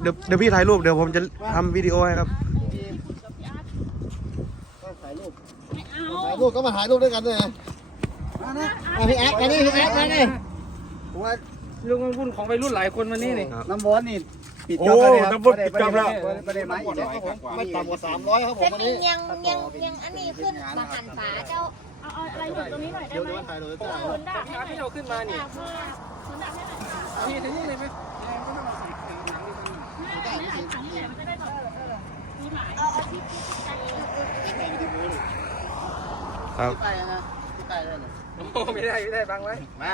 เดี๋ยวพี่ถ่ายรูปเดี๋ยวผมจะทำวิดีโอให้ครับถ่ายรูปก็มาถ่ายรูปด้วยกันเลยพี่แอ๊ดมาดิพี่แอ๊ดมาดิผมว่าลุงรุ่นของวัยรุ่นหลายคนวันนี้นี่น้ำบอลนี่ปิดจอบแล้วน้ำบอลปิดจอบแล้วไม่ได้มาอีกแล้วไม่ต่ำกว่า300ครับผมวันนี้ยังอันนี้ขึ้นมาหันฝาเจ้าเอาอะไรหนุนตรงนี้หน่อยได้ไหมหนุนดาบให้ที่เราขึ้นมานี่หนุนดาบให้หน่อยพี่ถึงนี่เลยไหมครับ ที่ไปนะที่ไปเลย ไม่ได้บังไว้มา